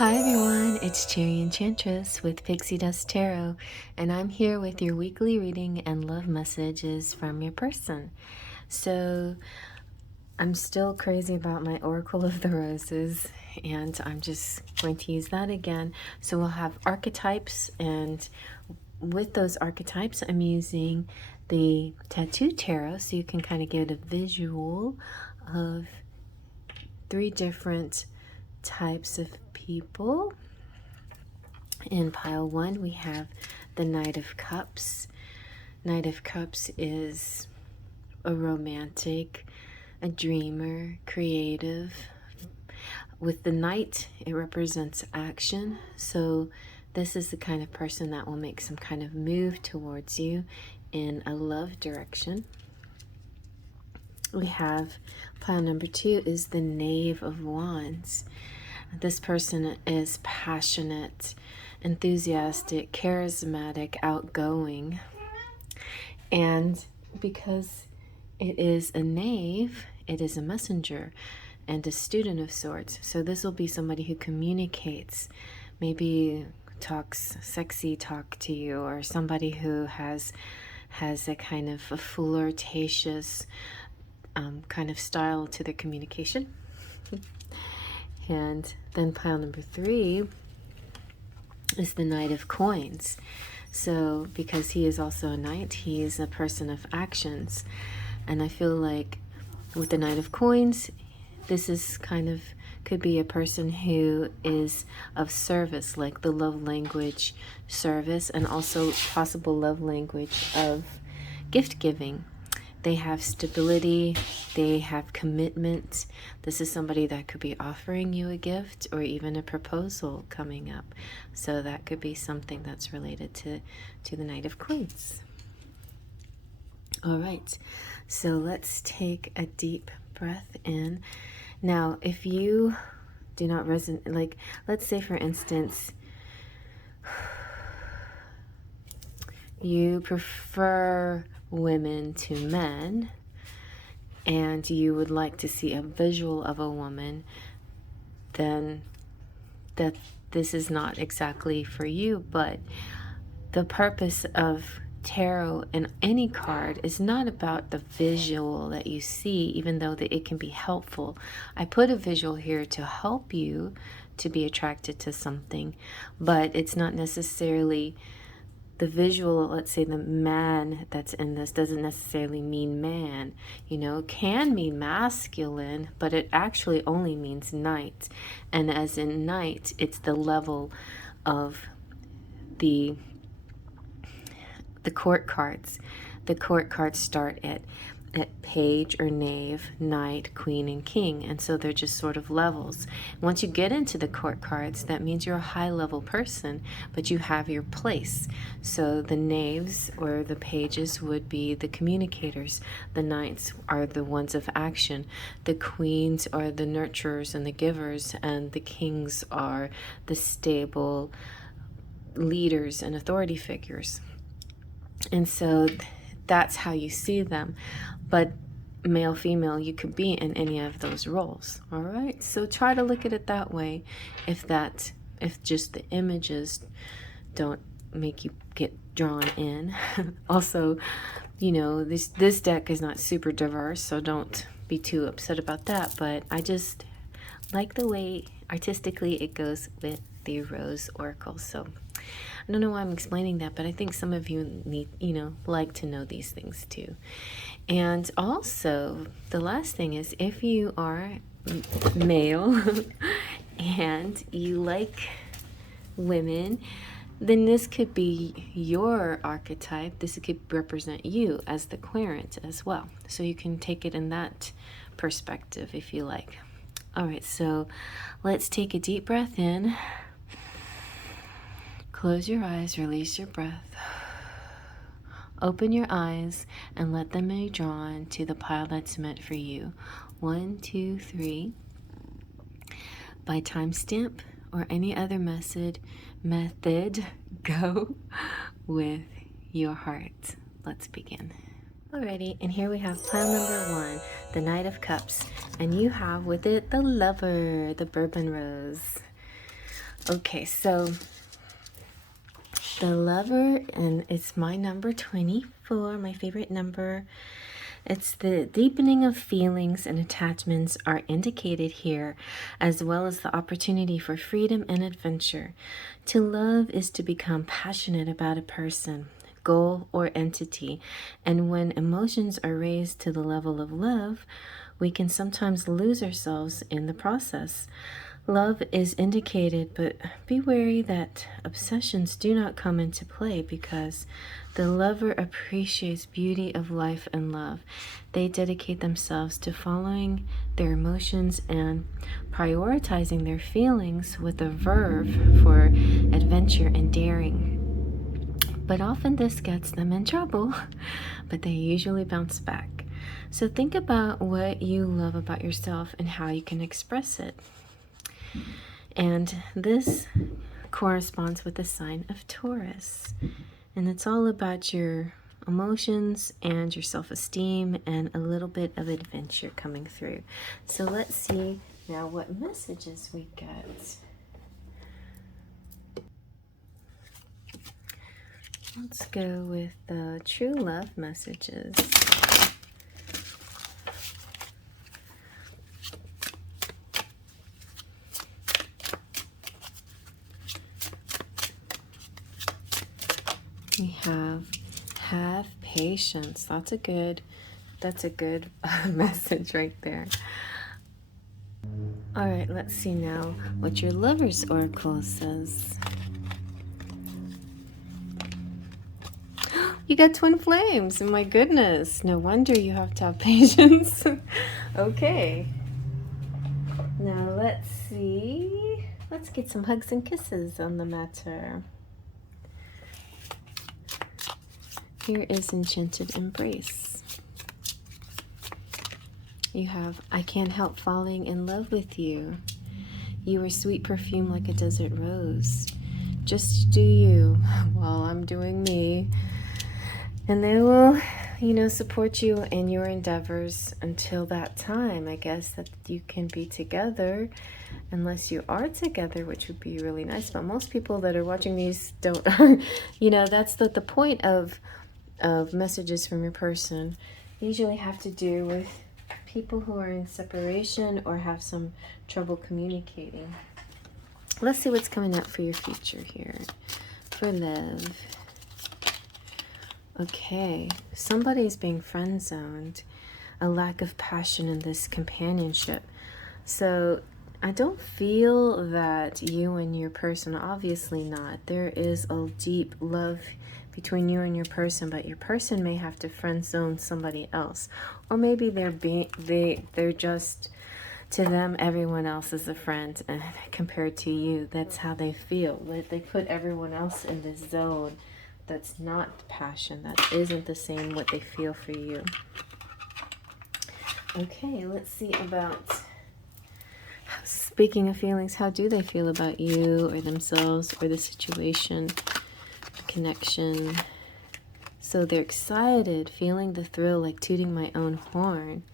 Hi everyone, it's Cherry Enchantress with Pixie Dust Tarot, and I'm here with your weekly reading and love messages from your person. So, I'm still crazy about my Oracle of the Roses, and I'm just going to use that again. So we'll have archetypes, and with those archetypes, I'm using the Tattoo Tarot, so you can kind of get a visual of 3 different types of people. In pile 1, we have the Knight of Cups. Knight of Cups is a romantic, a dreamer, creative. With the Knight, it represents action. So this is the kind of person that will make some kind of move towards you in a love direction. We have pile number 2 is the Knave of Wands. This person is passionate, enthusiastic, charismatic, outgoing. And because it is a knave, it is a messenger and a student of sorts. So this will be somebody who communicates, maybe talks sexy talk to you, or somebody who has a kind of a flirtatious kind of style to their communication. And then pile number 3 is the Knight of Coins. So because he is also a knight, he is a person of actions. And I feel like with the Knight of Coins, this is kind of could be a person who is of service, like the love language service, and also possible love language of gift giving. They have stability, they have commitment. This is somebody that could be offering you a gift or even a proposal coming up. So that could be something that's related to the Knight of Coins. All right, so let's take a deep breath in. Now, if you do not resonate, like, let's say for instance, you prefer women to men, and you would like to see a visual of a woman, then this is not exactly for you. But the purpose of tarot and any card is not about the visual that you see, even though that it can be helpful. I put a visual here to help you to be attracted to something, but it's not necessarily the visual. Let's say the man that's in this doesn't necessarily mean man, you know, it can mean masculine, but it actually only means knight. And as in knight, it's the level of the court cards. The court cards start at page or knave, knight, queen, and king, and so they're just sort of levels. Once you get into the court cards, that means you're a high level person, but you have your place. So the knaves or the pages would be the communicators, the knights are the ones of action, the queens are the nurturers and the givers, and the kings are the stable leaders and authority figures. And so that's how you see them. But male, female, you could be in any of those roles. All right, so try to look at it that way. If just the images don't make you get drawn in. Also, you know, this deck is not super diverse, so don't be too upset about that. But I just like the way artistically it goes with the Rose Oracle. So I don't know why I'm explaining that, but I think some of you need, you know, like to know these things too. And also, the last thing is, if you are male and you like women, then this could be your archetype. This could represent you as the querent as well. So you can take it in that perspective if you like. All right, so let's take a deep breath in. Close your eyes, release your breath. Open your eyes and let them be drawn to the pile that's meant for you. 1, 2, 3. By timestamp or any other method, go with your heart. Let's begin. Alrighty, and here we have pile number 1, the Knight of Cups, and you have with it the Lover, the Bourbon Rose. Okay, so the Lover, and it's my number 24, my favorite number. It's the deepening of feelings and attachments are indicated here, as well as the opportunity for freedom and adventure. To love is to become passionate about a person, goal, or entity, and when emotions are raised to the level of love, we can sometimes lose ourselves in the process. Love is indicated, but be wary that obsessions do not come into play, because the lover appreciates beauty of life and love. They dedicate themselves to following their emotions and prioritizing their feelings with a verve for adventure and daring. But often this gets them in trouble, but they usually bounce back. So think about what you love about yourself and how you can express it. And this corresponds with the sign of Taurus. And it's all about your emotions and your self-esteem and a little bit of adventure coming through. So let's see now what messages we get. Let's go with the true love messages. We have patience. That's a good message right there. All right, let's see now what your Lover's Oracle says. You got twin flames. My goodness. No wonder you have to have patience. Okay. Now let's see. Let's get some hugs and kisses on the matter. Here is Enchanted Embrace. You have, I can't help falling in love with you. You are sweet perfume like a desert rose. Just do you while I'm doing me. And they will, support you in your endeavors until that time, I guess, that you can be together, unless you are together, which would be really nice. But most people that are watching these don't, that's the point of messages from your person. Usually have to do with people who are in separation or have some trouble communicating. Let's see what's coming up for your future here. For love. Okay, somebody's being friend-zoned. A lack of passion in this companionship. So I don't feel that you and your person, obviously not. There is a deep love between you and your person, but your person may have to friend zone somebody else, or maybe they're just, to them everyone else is a friend, and compared to you, that's how they feel. They put everyone else in this zone that's not passion, that isn't the same what they feel for you. Okay, let's see about, speaking of feelings, how do they feel about you or themselves or the situation, connection. So they're excited, feeling the thrill like tooting my own horn.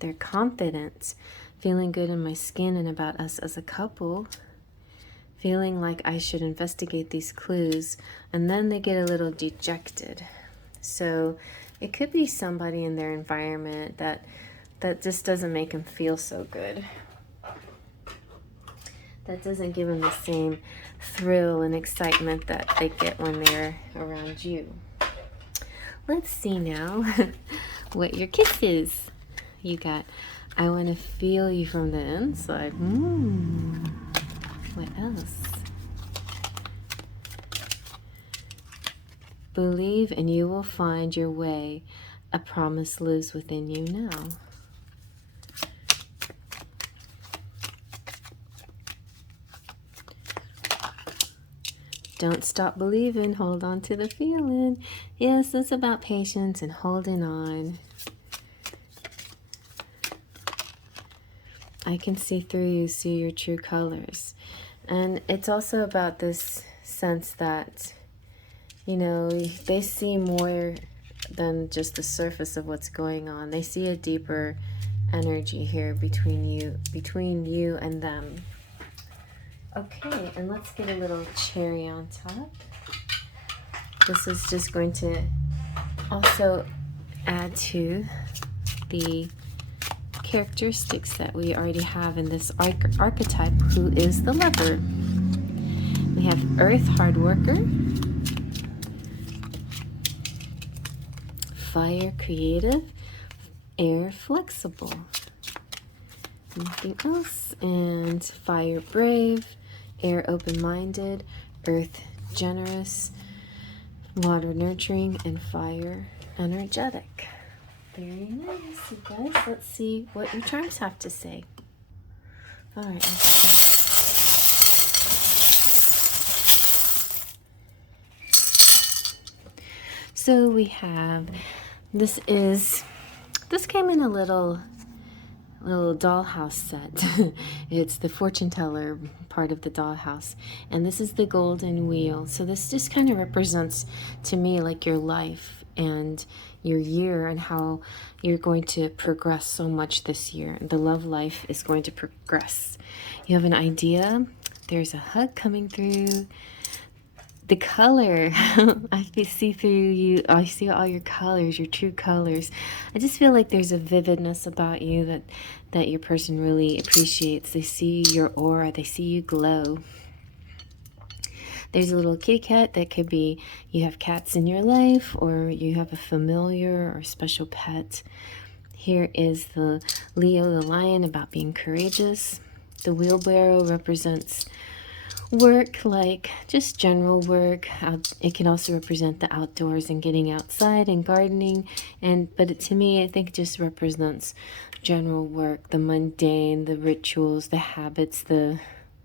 They're confident, feeling good in my skin and about us as a couple. Feeling like I should investigate these clues, and then they get a little dejected. So it could be somebody in their environment that just doesn't make them feel so good. That doesn't give them the same thrill and excitement that they get when they're around you. Let's see now what your kiss is. You got, I want to feel you from the inside. What else? Believe and you will find your way. A promise lives within you now. Don't stop believing. Hold on to the feeling. Yes, it's about patience and holding on. I can see through you, see your true colors. And it's also about this sense that, they see more than just the surface of what's going on. They see a deeper energy here between you and them. Okay, and let's get a little cherry on top. This is just going to also add to the characteristics that we already have in this archetype, who is the lover. We have Earth, hard worker, Fire, creative, Air, flexible. Anything else? And Fire, brave, Air, open-minded, Earth, generous, Water, nurturing, and Fire, energetic. Very nice, you guys. Let's see what your charms have to say. All right. So we have, this came in a little dollhouse set. It's the fortune teller part of the dollhouse, and this is the golden wheel. So this just kind of represents to me like your life and your year and how you're going to progress so much this year. The love life is going to progress. You have an idea. There's a hug coming through. The color, I see through you. I see all your colors, your true colors. I just feel like there's a vividness about you that your person really appreciates. They see your aura. They see you glow. There's a little kitty cat. That could be you have cats in your life, or you have a familiar or special pet. Here is the Leo, the lion, about being courageous. The wheelbarrow represents work, like just general work. It can also represent the outdoors and getting outside and gardening. But to me, I think it just represents general work, the mundane, the rituals, the habits, the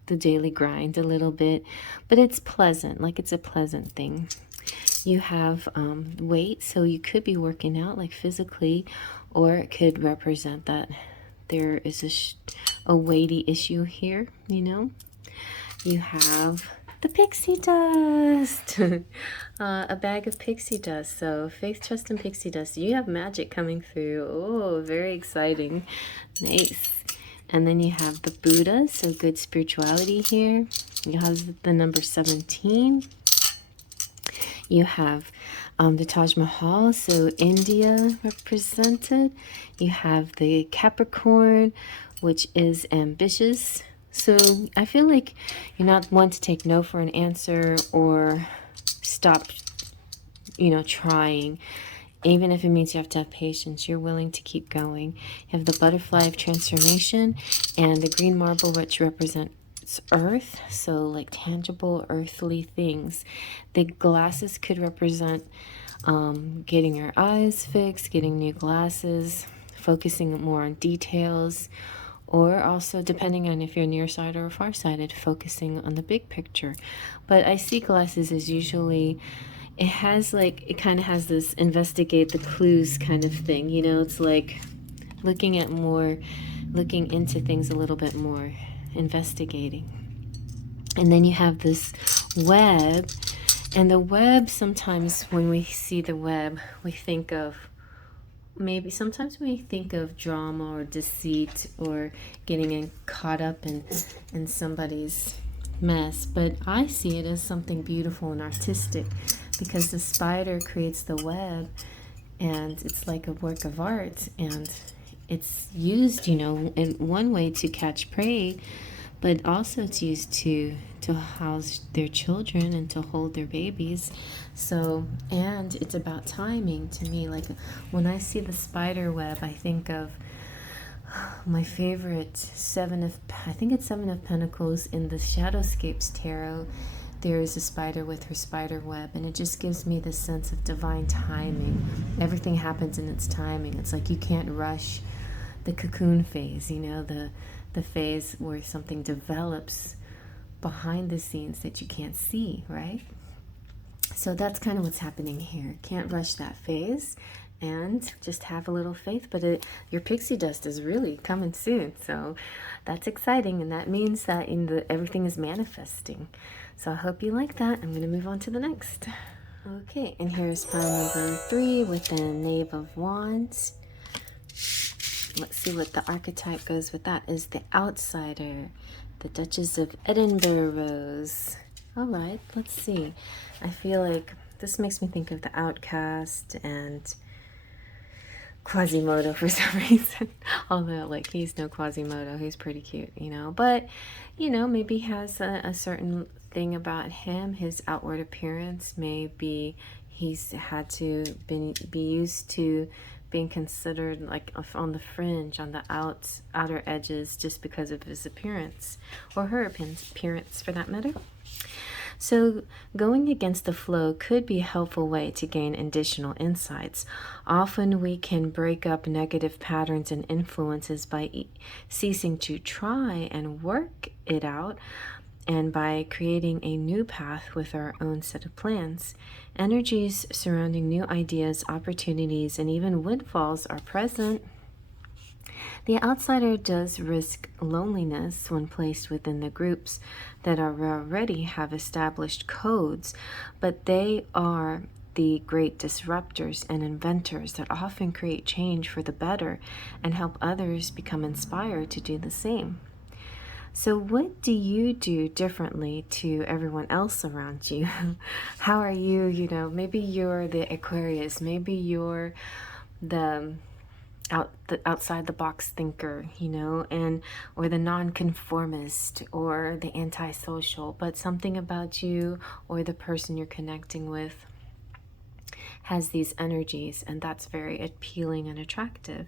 daily grind a little bit. But it's pleasant, like it's a pleasant thing. You have weight, so you could be working out like physically, or it could represent that there is a weighty issue here, you know. You have the pixie dust, a bag of pixie dust. So faith, trust, and pixie dust. You have magic coming through. Oh, very exciting. Nice. And then you have the Buddha, so good spirituality here. You have the number 17. You have the Taj Mahal, so India represented. You have the Capricorn, which is ambitious. So I feel like you're not one to take no for an answer or stop, trying. Even if it means you have to have patience, you're willing to keep going. You have the butterfly of transformation and the green marble, which represents earth, so like tangible earthly things. The glasses could represent getting your eyes fixed, getting new glasses, focusing more on details, or also, depending on if you're nearsighted or farsighted, focusing on the big picture. But I see glasses as usually, it kind of has this investigate the clues kind of thing. It's like looking into things a little bit more, investigating. And then you have this web, and the web, sometimes when we see the web, we think of sometimes we think of drama or deceit or getting caught up in somebody's mess, but I see it as something beautiful and artistic, because the spider creates the web, and it's like a work of art, and it's used, in one way to catch prey, but also it's used to house their children and to hold their babies. So, and it's about timing to me. Like when I see the spider web, I think of my favorite Seven of Pentacles in the Shadowscapes Tarot. There is a spider with her spider web, and it just gives me this sense of divine timing. Everything happens in its timing. It's like you can't rush the cocoon phase, the phase where something develops behind the scenes that you can't see, right? So that's kind of what's happening here. Can't rush that phase, and just have a little faith. But your pixie dust is really coming soon, so that's exciting, and that means that everything is manifesting. So I hope you like that. I'm going to move on to the next. Okay, and here's pile number 3 with the Knave of Wands. Let's see what the archetype goes with. That is the outsider. The Duchess of Edinburgh Rose. All right, let's see. I feel like this makes me think of the Outcast and Quasimodo for some reason. Although, like, he's no Quasimodo. He's pretty cute, you know. But, you know, maybe he has a certain thing about him. His outward appearance may be he's had to be used to being considered like on the fringe, on the outer edges, just because of his appearance, or her appearance for that matter. So going against the flow could be a helpful way to gain additional insights. Often we can break up negative patterns and influences by ceasing to try and work it out, and by creating a new path with our own set of plans. Energies surrounding new ideas, opportunities, and even windfalls are present. The outsider does risk loneliness when placed within the groups that already have established codes, but they are the great disruptors and inventors that often create change for the better and help others become inspired to do the same. So what do you do differently to everyone else around you? How are you, you know, maybe you're the Aquarius, maybe you're the outside the box thinker, you know, and or the nonconformist or the antisocial, but something about you or the person you're connecting with has these energies, and that's very appealing and attractive.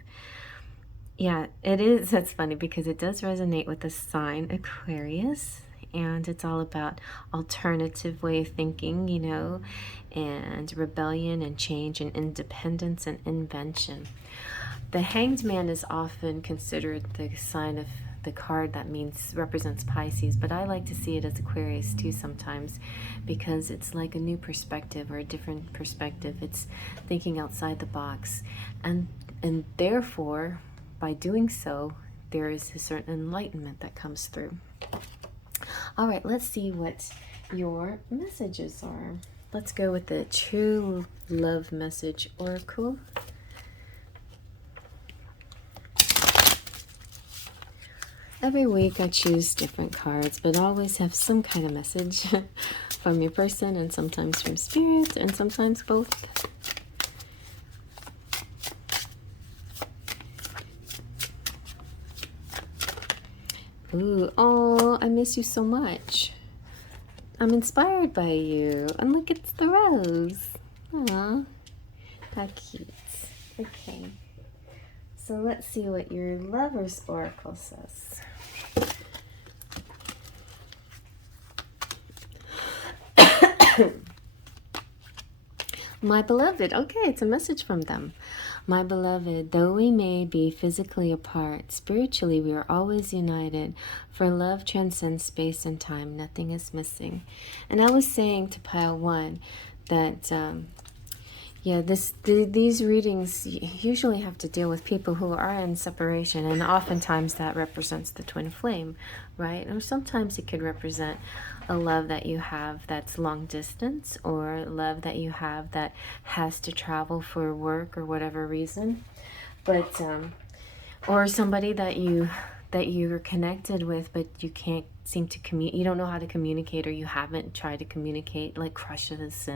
Yeah, it is. That's funny because it does resonate with the sign Aquarius, and it's all about alternative way of thinking, you know, and rebellion and change and independence and invention. The Hanged Man is often considered the sign of the card that represents Pisces, but I like to see it as Aquarius too sometimes, because it's like a new perspective or a different perspective. It's thinking outside the box, and therefore, by doing so, there is a certain enlightenment that comes through. All right, let's see what your messages are. Let's go with the True Love Message Oracle. Every week I choose different cards, but always have some kind of message from your person, and sometimes from Spirit, and sometimes both. Ooh, oh, I miss you so much. I'm inspired by you. And look, it's the rose. Aw, how cute. Okay, so let's see what your Lover's Oracle says. My beloved, okay, it's a message from them. My beloved, though we may be physically apart, spiritually we are always united, for love transcends space and time. Nothing is missing. And I was saying to Pile 1 that, yeah, these readings usually have to deal with people who are in separation, and oftentimes that represents the twin flame, right? Or sometimes it could represent a love that you have that's long distance, or love that you have that has to travel for work or whatever reason, but or somebody that you're connected with, but you can't seem to you don't know how to communicate, or you haven't tried to communicate, like crushes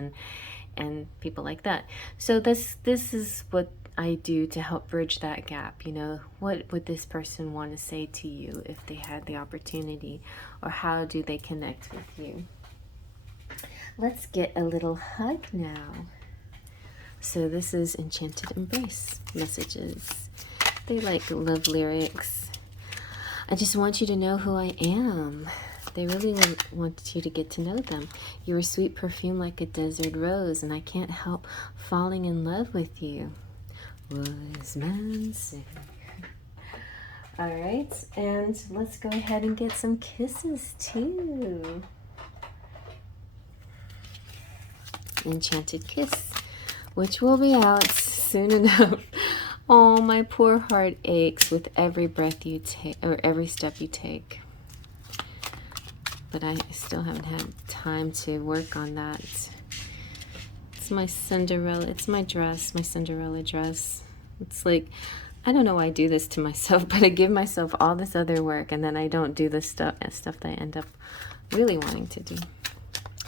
and people like that. So this is what I do to help bridge that gap. You know, what would this person want to say to you if they had the opportunity, or how do they connect with you? Let's get a little hug now. So this is Enchanted Embrace messages. They like love lyrics. I just want you to know who I am. They really want you to get to know them. You're a sweet perfume like a desert rose, and I can't help falling in love with you. Wise man sing. All right, and let's go ahead and get some kisses too. Enchanted Kiss, which will be out soon enough. Oh, my poor heart aches with every breath you take, or every step you take. But I still haven't had time to work on that. It's my Cinderella, it's my dress, my Cinderella dress. It's like I don't know why I do this to myself, but I give myself all this other work and then I don't do the stuff that I end up really wanting to do.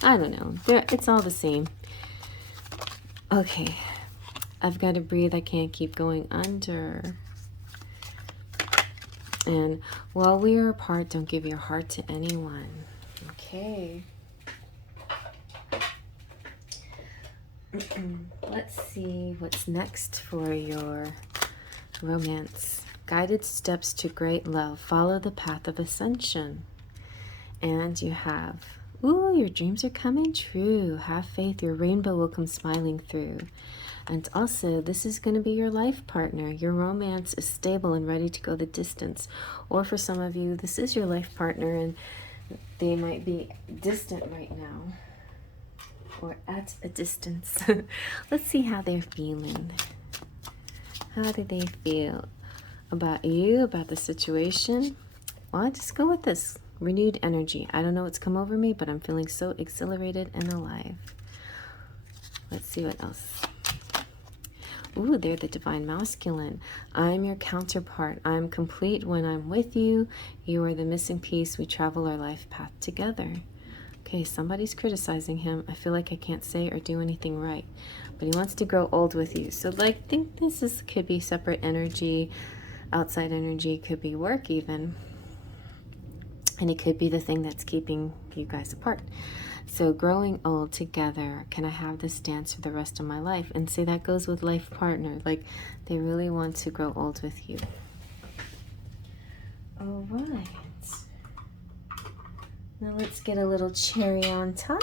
I don't know. It's all the same. Okay. I've got to breathe. I can't keep going under. And while we are apart, don't give your heart to anyone. Okay. Let's see what's next for your romance. Guided steps to great love. Follow the path of ascension. And you have, ooh, your dreams are coming true. Have faith. Your rainbow will come smiling through. And also, this is going to be your life partner. Your romance is stable and ready to go the distance. Or for some of you, this is your life partner and they might be distant right now. Or at a distance. Let's see how they're feeling. How do they feel about you, about the situation? Well, just go with this. Renewed energy. I don't know what's come over me, but I'm feeling so exhilarated and alive. Let's see what else. Ooh, they're the divine masculine. I'm your counterpart. I'm complete when I'm with you. You are the missing piece. We travel our life path together. Okay, somebody's criticizing him. I feel like I can't say or do anything right, but he wants to grow old with you. So like, think this could be separate energy, outside energy, could be work even, and it could be the thing that's keeping you guys apart. So growing old together, can I have this dance for the rest of my life? And see, that goes with life partner. Like, they really want to grow old with you. All right. Now let's get a little cherry on top.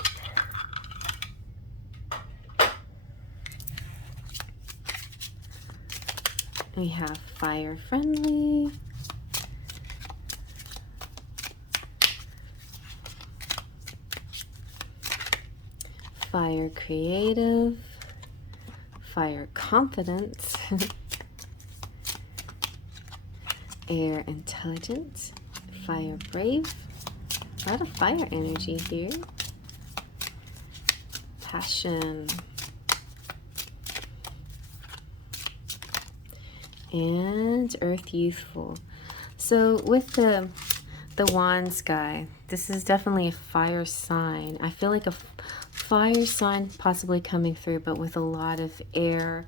We have fire friendly, fire creative, fire confident, air intelligent, fire brave. A lot of fire energy here. Passion. And earth youthful. So with the wands guy, this is definitely a fire sign. I feel like a fire sign possibly coming through, but with a lot of air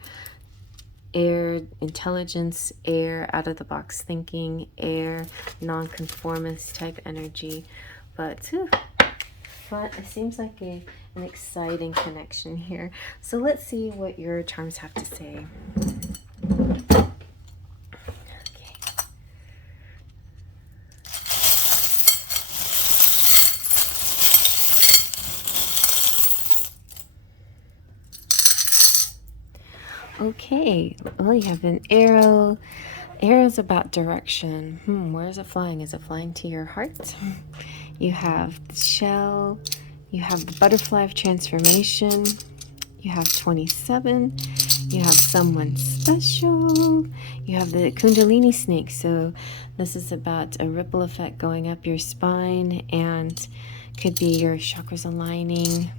intelligence, air out of the box thinking, air non-conformist type energy. But fun. It seems like an exciting connection here. So let's see what your charms have to say. Okay, well, you have an arrow. Arrow's about direction. Where is it flying? Is it flying to your heart? You have the shell. You have the butterfly of transformation. You have 27. You have someone special. You have the Kundalini snake. So this is about a ripple effect going up your spine and could be your chakras aligning.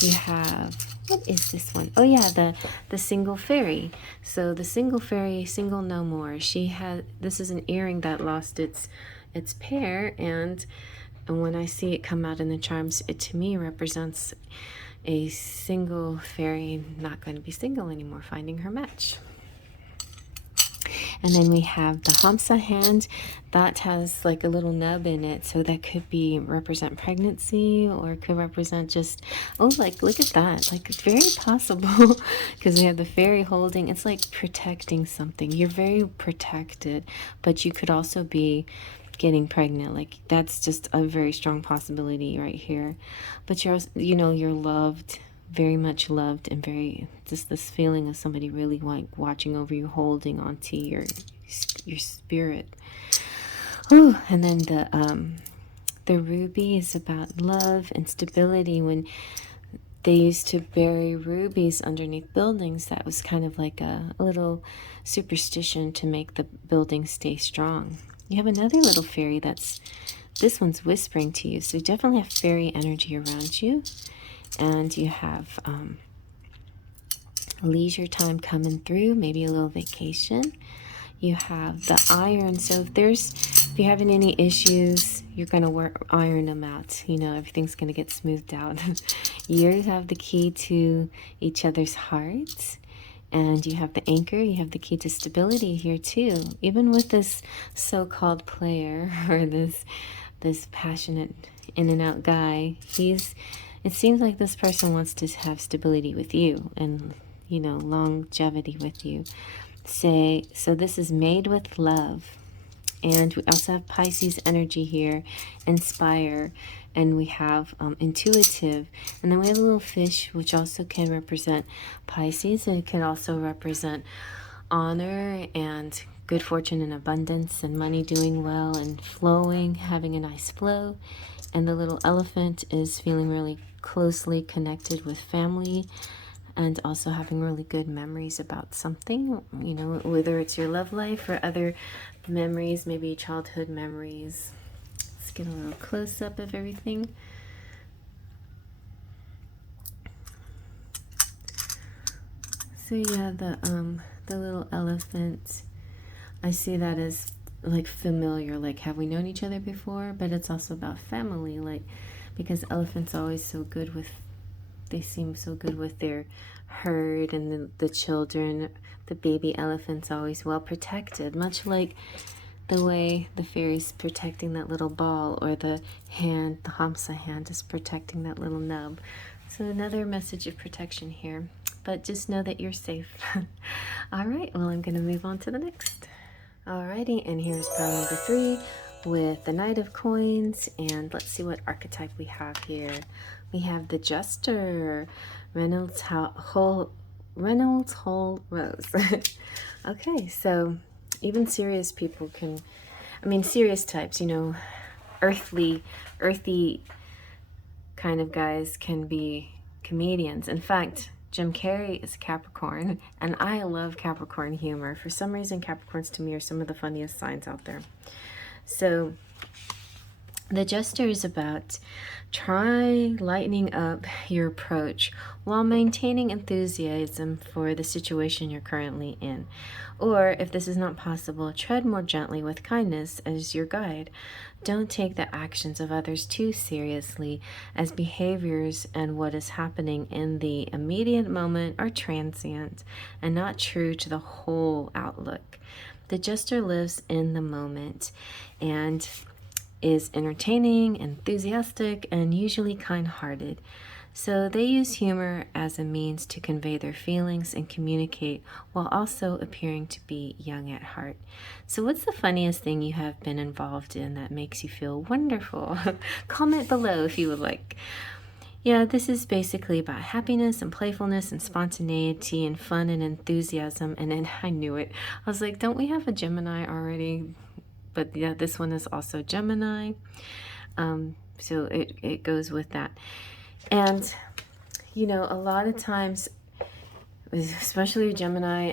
You have, what is this one? Oh yeah, the single fairy. So the single fairy, single no more. She had, this is an earring that lost its pair, and when I see it come out in the charms, it to me represents a single fairy not going to be single anymore, finding her match. And then we have the Hamsa hand that has like a little nub in it, so that could be represent pregnancy, or it could represent just, oh, like look at that, like it's very possible because we have the fairy holding, it's like protecting something. You're very protected, but you could also be getting pregnant. Like that's just a very strong possibility right here. But you're, you know, you're loved, very much loved, and very just this feeling of somebody really like watching over you, holding on to your spirit. Ooh, and then the ruby is about love and stability. When they used to bury rubies underneath buildings, that was kind of like a little superstition to make the building stay strong. You have another little fairy that's, this one's whispering to you, so you definitely have fairy energy around you. And you have leisure time coming through, maybe a little vacation. You have the iron. So if you're having any issues, you're going to iron them out. You know, everything's going to get smoothed out. You have the key to each other's hearts. And you have the anchor, you have the key to stability here too. Even with this so-called player, or this passionate in and out guy, it seems like this person wants to have stability with you and, you know, longevity with you. So this is made with love. And we also have Pisces energy here, inspire, and we have intuitive, and then we have a little fish, which also can represent Pisces, and it can also represent honor and good fortune and abundance and money doing well and flowing, having a nice flow. And the little elephant is feeling really closely connected with family and also having really good memories about something, you know, whether it's your love life or other memories, maybe childhood memories. Let's get a little close up of everything. So yeah, the little elephant, I see that as like familiar, like have we known each other before? But it's also about family, like, because elephants always so good with, they seem so good with their herd, and the children, the baby elephant's always well protected, much like the way the fairy's protecting that little ball, or the Hamsa hand is protecting that little nub. So another message of protection here, but just know that you're safe. All right, well, I'm going to move on to the next. Alrighty, and here's pile number 3 with the Knight of Coins, and let's see what archetype we have here. We have the Jester, Reynolds Whole Rose. Okay, so even serious people can, I mean, serious types, you know, earthy kind of guys can be comedians. In fact, Jim Carrey is a Capricorn, and I love Capricorn humor. For some reason, Capricorns to me are some of the funniest signs out there. So the Jester is about try lightening up your approach while maintaining enthusiasm for the situation you're currently in. Or if this is not possible, tread more gently with kindness as your guide. Don't take the actions of others too seriously, as behaviors and what is happening in the immediate moment are transient and not true to the whole outlook. The Jester lives in the moment and is entertaining, enthusiastic, and usually kind-hearted. So they use humor as a means to convey their feelings and communicate while also appearing to be young at heart. So what's the funniest thing you have been involved in that makes you feel wonderful? Comment below if you would like. Yeah, this is basically about happiness and playfulness and spontaneity and fun and enthusiasm. And then I knew it. I was like, don't we have a Gemini already? But yeah, this one is also Gemini. So it goes with that. And, you know, a lot of times, especially Gemini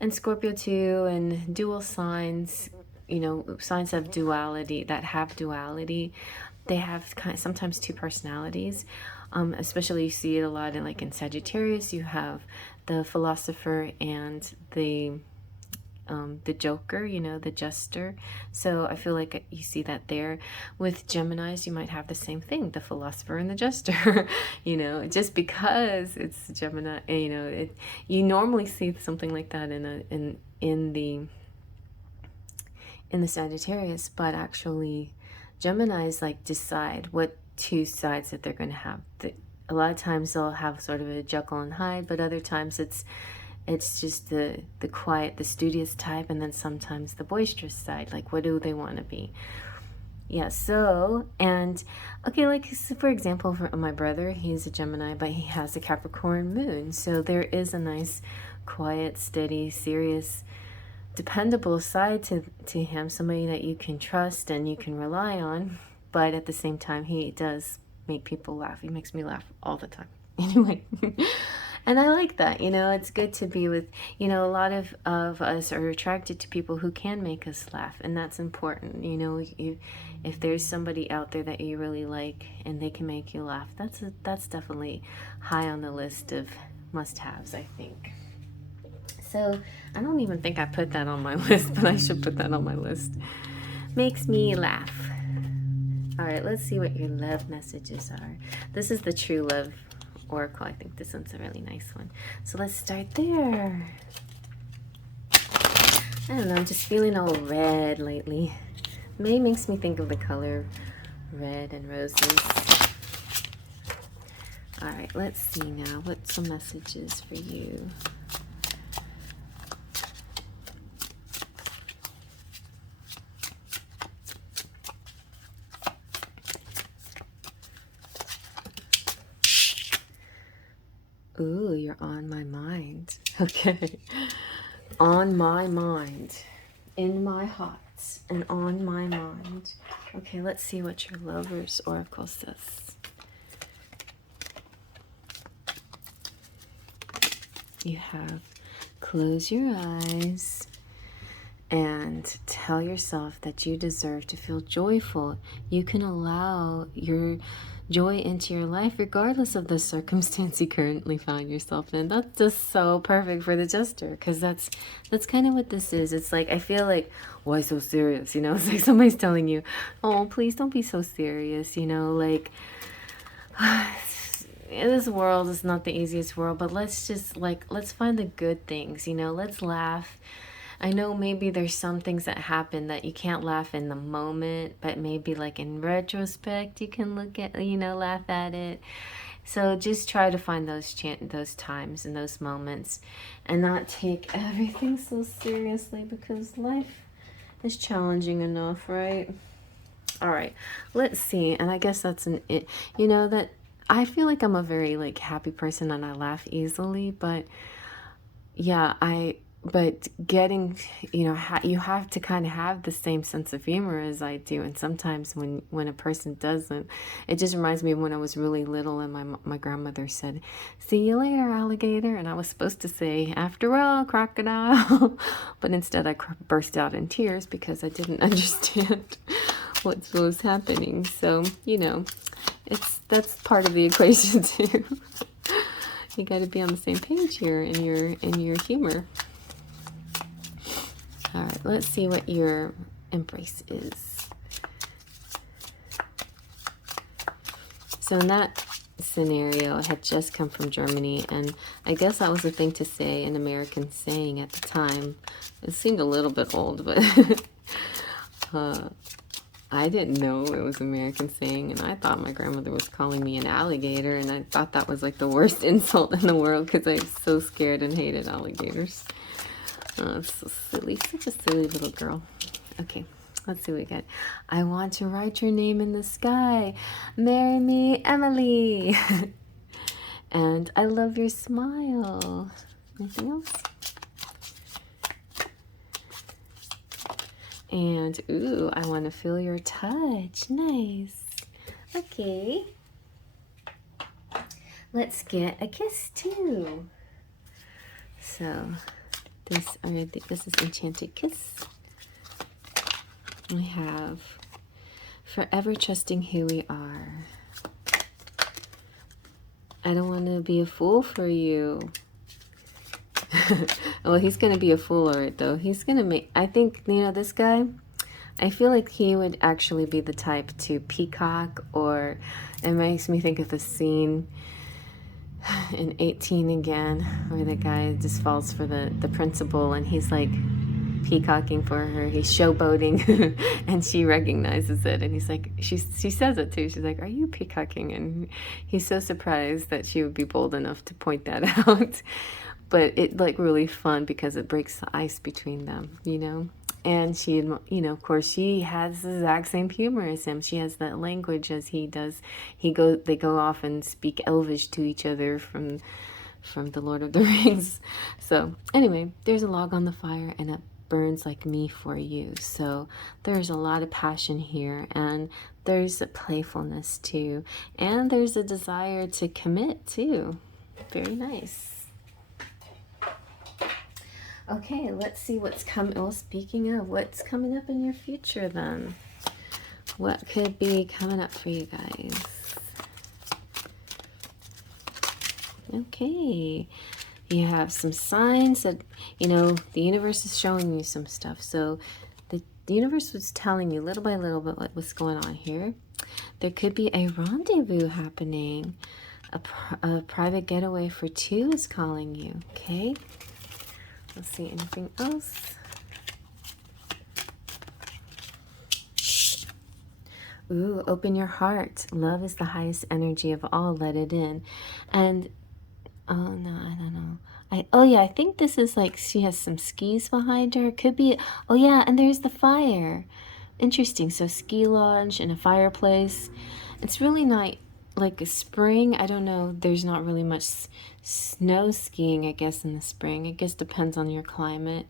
and Scorpio too, and dual signs, you know, signs of duality, that have duality, they have sometimes two personalities. Especially you see it a lot in, like in Sagittarius, you have the philosopher and the Joker, you know, the Jester. So I feel like you see that there. With Geminis, you might have the same thing, the philosopher and the Jester. You know, just because it's Gemini, you know, you normally see something like that in the Sagittarius, but actually Geminis like decide what two sides that they're going to have. A lot of times they'll have sort of a Jekyll and Hyde, but other times it's just the quiet, the studious type, and then sometimes the boisterous side. Like, what do they want to be? Yeah, so, and, okay, like, for example, for my brother, he's a Gemini, but he has a Capricorn moon. So there is a nice, quiet, steady, serious, dependable side to him, somebody that you can trust and you can rely on. But at the same time, he does make people laugh. He makes me laugh all the time. Anyway. And I like that, you know, it's good to be with, you know, a lot of us are attracted to people who can make us laugh, and that's important, you know. If there's somebody out there that you really like and they can make you laugh, that's definitely high on the list of must-haves, I think. So I don't even think I put that on my list, but I should put that on my list. Makes me laugh. All right, let's see what your love messages are. This is the True Love Oracle. I think this one's a really nice one. So let's start there. I don't know, I'm just feeling all red lately. May makes me think of the color red and roses. All right, let's see now. What's some messages for you? Ooh, you're on my mind. Okay. On my mind. In my heart. And on my mind. Okay, let's see what your Lover's Oracle says. You have close your eyes and tell yourself that you deserve to feel joyful. You can allow your joy into your life regardless of the circumstance you currently find yourself in. That's just so perfect for the Jester, because that's kind of what this is. It's like, I feel like, why so serious? You know, it's like somebody's telling you, oh, please don't be so serious, you know, like this world is not the easiest world, but let's just let's find the good things, you know, let's laugh. I know maybe there's some things that happen that you can't laugh in the moment, but maybe like in retrospect, you can look at, you know, laugh at it. So just try to find those times and those moments and not take everything so seriously, because life is challenging enough, right? All right, let's see. And I guess that's you know, that I feel like I'm a very like happy person and I laugh easily, but yeah, but getting, you know, you have to kind of have the same sense of humor as I do. And sometimes when a person doesn't, it just reminds me of when I was really little and my grandmother said, see you later, alligator. And I was supposed to say, after all, crocodile. But instead I burst out in tears because I didn't understand what was happening. So, you know, that's part of the equation too. You got to be on the same page here in your humor. All right, let's see what your embrace is. So in that scenario, it had just come from Germany, and I guess that was a thing to say, an American saying at the time. It seemed a little bit old, but I didn't know it was American saying, and I thought my grandmother was calling me an alligator, and I thought that was like the worst insult in the world because I'm so scared and hated alligators. Oh, it's so silly. Such a silly little girl. Okay, let's see what we got. I want to write your name in the sky. Marry me, Emily. And I love your smile. Anything else? And, ooh, I want to feel your touch. Nice. Okay. Let's get a kiss, too. So, this is Enchanted Kiss. We have forever trusting who we are. I don't want to be a fool for you. Well, he's going to be a fool, alright, though. He's going to make, I think, you know, this guy, I feel like he would actually be the type to peacock, or it makes me think of the scene in 18 again, where the guy just falls for the principal, and he's like peacocking for her. He's showboating, and she recognizes it, and he's like, she says it too. She's like, "Are you peacocking?" And he's so surprised that she would be bold enough to point that out. But it like really fun because it breaks the ice between them, you know. And she, you know, of course, she has the exact same humor as him. She has that language as he does. They go off and speak Elvish to each other from the Lord of the Rings. So anyway, there's a log on the fire, and it burns like me for you. So there's a lot of passion here, and there's a playfulness too, and there's a desire to commit too. Very nice. Okay, let's see what's coming. Well, speaking of, what's coming up in your future then? What could be coming up for you guys? Okay, You have some signs that, you know, the universe is showing you some stuff. So the universe was telling you little by little bit what was going on here. There could be a rendezvous happening. A private getaway for two is calling you. Okay. Let's see, anything else? Ooh, open your heart. Love is the highest energy of all. Let it in. And oh no, I don't know. Oh yeah, I think this is like she has some skis behind her. Could be. Oh yeah, and there's the fire. Interesting. So ski lodge and a fireplace. It's really not like a spring. I don't know. There's not really much snow skiing, I guess, in the spring. I guess depends on your climate.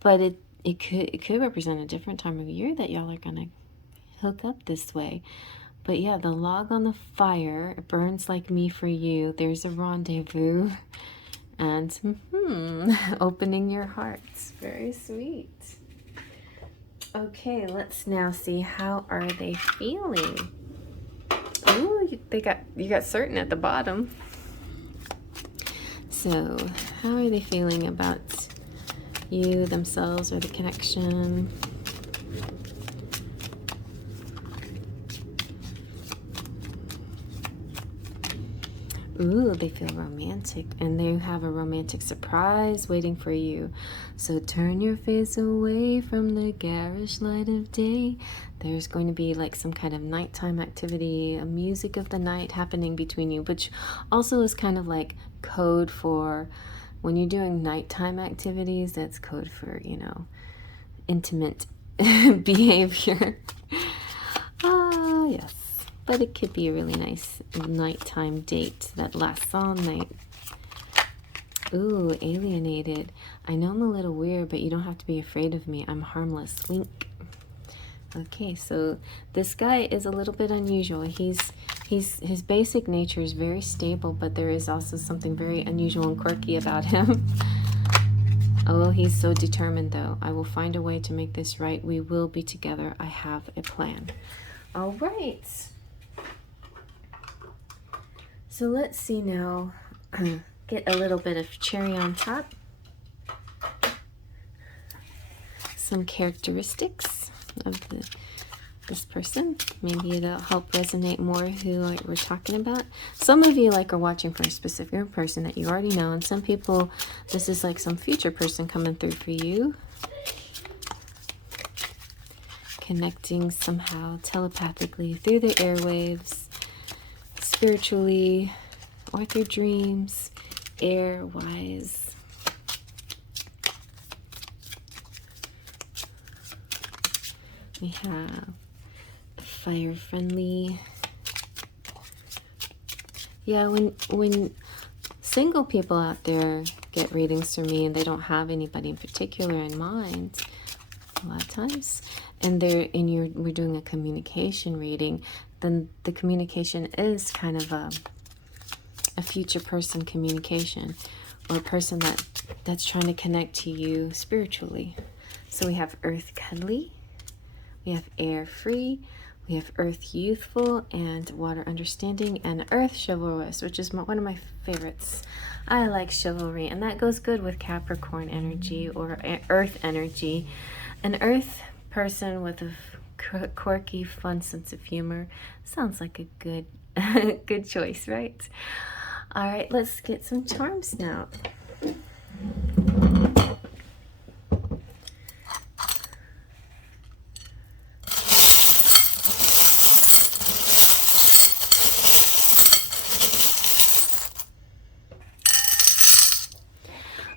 But it could represent a different time of year that y'all are gonna hook up this way. But yeah, the log on the fire, it burns like me for you. There's a rendezvous. And opening your hearts. Very sweet. Okay, let's now see, how are they feeling? Ooh, you got certain at the bottom. So, how are they feeling about you, themselves, or the connection? Ooh, they feel romantic, and they have a romantic surprise waiting for you. So turn your face away from the garish light of day. There's going to be like some kind of nighttime activity, a music of the night happening between you, which also is kind of like code for when you're doing nighttime activities. That's code for, you know, intimate behavior. Yes. But it could be a really nice nighttime date that lasts all night. Ooh, alienated. I know I'm a little weird, but you don't have to be afraid of me. I'm harmless. Wink. Okay, so this guy is a little bit unusual. His basic nature is very stable, but there is also something very unusual and quirky about him. Oh, he's so determined, though. I will find a way to make this right. We will be together. I have a plan. All right. So let's see now, get a little bit of cherry on top. Some characteristics of this person. Maybe it'll help resonate more who we're talking about. Some of you are watching for a specific person that you already know, and some people, this is like some future person coming through for you. Connecting somehow telepathically through the airwaves, spiritually, or through dreams, air-wise. We have fire-friendly. Yeah, when single people out there get readings from me and they don't have anybody in particular in mind, a lot of times, and we're doing a communication reading, then the communication is kind of a future person communication, or a person that's trying to connect to you spiritually. So we have earth cuddly, we have air free, we have earth youthful, and water understanding, and earth chivalrous, which is one of my favorites. I like chivalry, and that goes good with Capricorn energy or earth energy. An earth person with a quirky, fun sense of humor sounds like a good good choice, right? All right, let's get some charms now.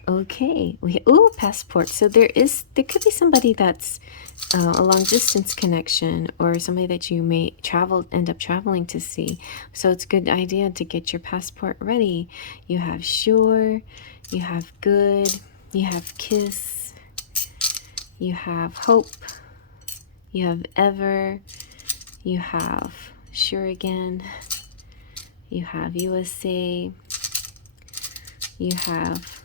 Okay, ooh, passport. So there could be somebody that's a long distance connection, or somebody that you may end up traveling to see. So it's a good idea to get your passport ready. You have sure, you have good, you have kiss, you have hope, you have ever, you have sure again, you have USA, you have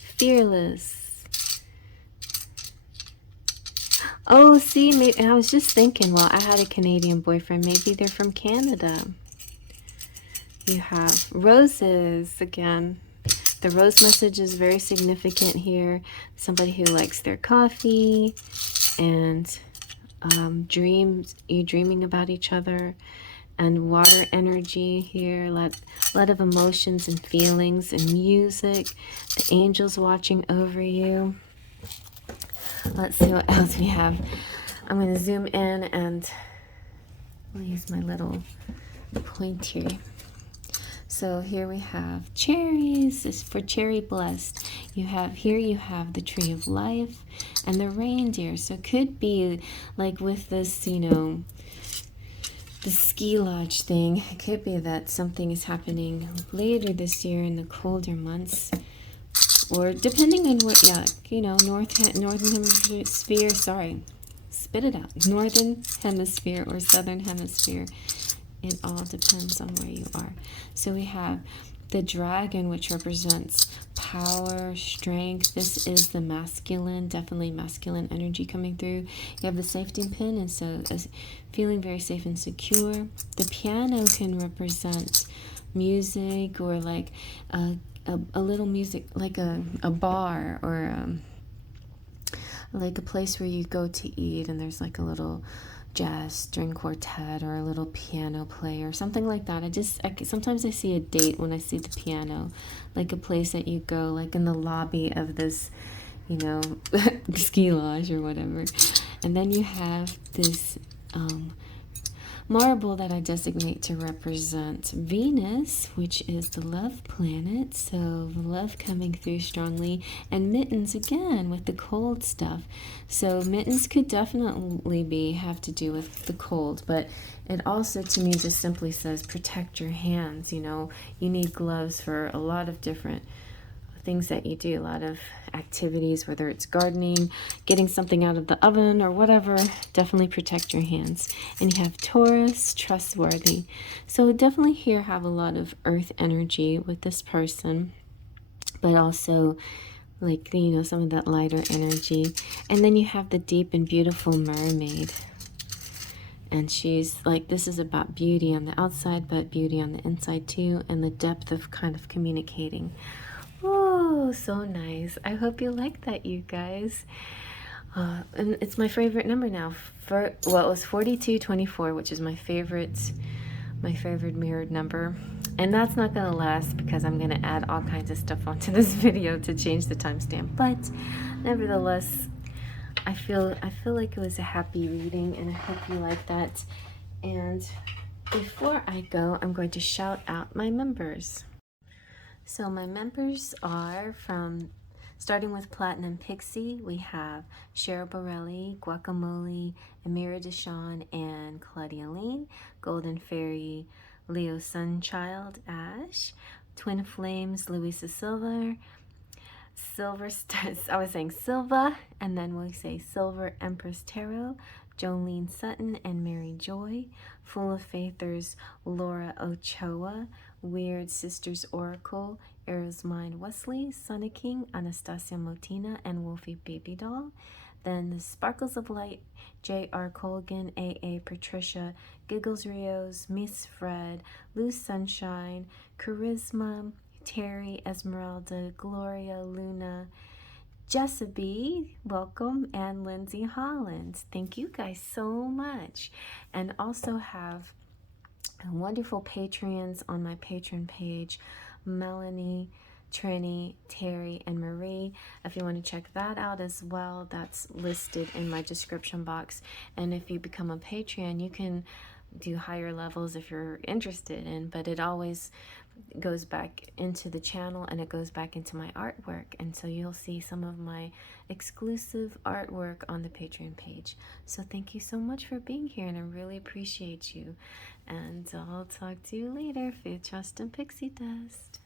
fearless. Oh, see, maybe I was just thinking, well, I had a Canadian boyfriend. Maybe they're from Canada. You have roses again. The rose message is very significant here. Somebody who likes their coffee and you dreaming about each other. And water energy here, a lot of emotions and feelings and music. The angels watching over you. Let's see what else we have. I'm going to zoom in and I'll use my little pointer. So here we have cherries. This is for cherry blessed. You have the tree of life and the reindeer. So it could be like with this, you know, the ski lodge thing. It could be that something is happening later this year in the colder months, or depending on what, yeah, you know, northern hemisphere. Sorry, spit it out. Northern hemisphere or southern hemisphere. It all depends on where you are. So we have the dragon, which represents power, strength. This is the masculine, definitely masculine energy coming through. You have the safety pin, and so feeling very safe and secure. The piano can represent music, or like a little music, like a bar, or like a place where you go to eat and there's like a little jazz string quartet or a little piano player or something like that. Sometimes I see a date when I see the piano, like a place that you go, like in the lobby of this, you know, ski lodge or whatever. And then you have this marble that I designate to represent Venus, which is the love planet, so love coming through strongly, and mittens again with the cold stuff. So mittens could definitely have to do with the cold, but it also to me just simply says protect your hands. You know, you need gloves for a lot of different things that you do, a lot of activities, whether it's gardening, getting something out of the oven or whatever. Definitely protect your hands. And you have Taurus, trustworthy. So definitely here have a lot of earth energy with this person, but also like, you know, some of that lighter energy. And then you have the deep and beautiful mermaid. And she's like, this is about beauty on the outside, but beauty on the inside too, and the depth of kind of communicating. Oh, so nice. I hope you like that, you guys. And it's my favorite number now. Well, it was 4224, which is my favorite mirrored number. And that's not going to last because I'm going to add all kinds of stuff onto this video to change the timestamp. But nevertheless, I feel like it was a happy reading, and I hope you like that. And before I go, I'm going to shout out my members. So my members are starting with Platinum Pixie, we have Cheryl Borelli, Guacamole, Amira Deshawn, and Claudia Lane. Golden Fairy, Leo Sunchild, Ash. Twin Flames, Luisa Silva. Silver Stars, I was saying Silva, and then we say Silver Empress Tarot, Jolene Sutton and Mary Joy. Full of Faithers, Laura Ochoa. Weird Sisters Oracle, Arrow's Mind Wesley, Sonic King, Anastasia Motina, and Wolfie Baby Doll. Then the Sparkles of Light, J.R. Colgan, A.A. Patricia, Giggles Rios, Miss Fred, Loose Sunshine, Charisma, Terry, Esmeralda, Gloria, Luna, Jessaby, welcome, and Lindsay Holland. Thank you guys so much. And also have wonderful Patreons on my Patreon page, Melanie, Trini, Terry, and Marie. If you want to check that out as well, that's listed in my description box. And if you become a Patreon, you can do higher levels if you're interested in, but it always goes back into the channel and it goes back into my artwork, and so you'll see some of my exclusive artwork on the Patreon page. So thank you so much for being here, and I really appreciate you, and I'll talk to you later. Faith, trust, and pixie dust.